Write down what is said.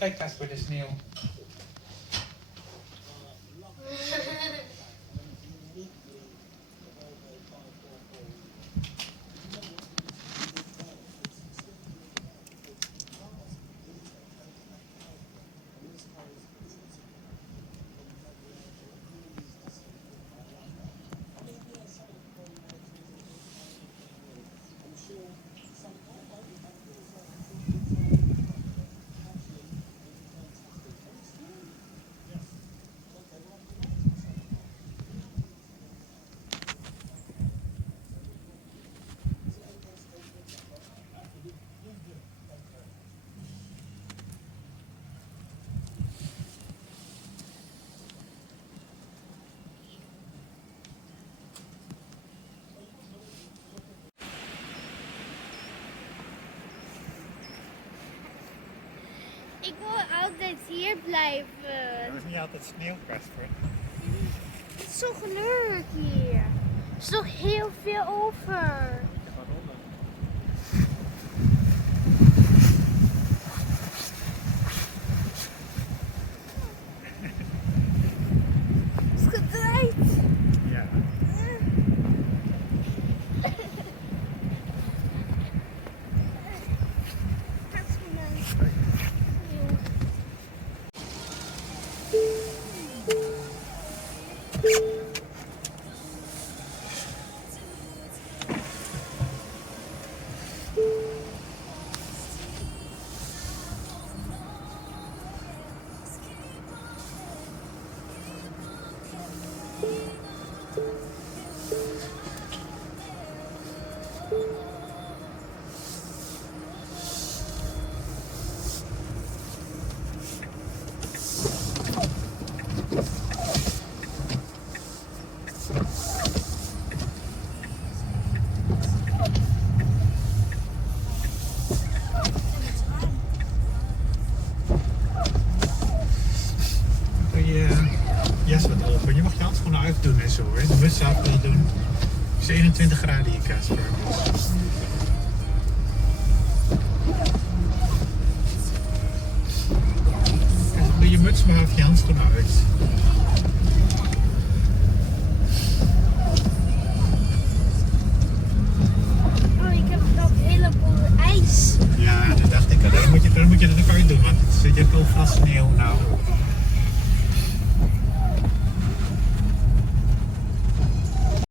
Kijk Casper, de sneeuw. Ik wil altijd hier blijven. Er is niet altijd sneeuw, Casper. Het is zo leuk hier. Er is nog heel veel over. Het is gedraaid. Ja. Kun je jas wat open? Je mag je handschoenen uitdoen en zo, hè? De muts af wel doen. Het is 21 graden hier, Casper. Doe je muts maar of je handschoenen uit. Oh, ik heb nog een heleboel ijs. Ja, dat dacht ik al. Dan moet je het ook uitdoen, want het zit echt wel vast sneeuw nou.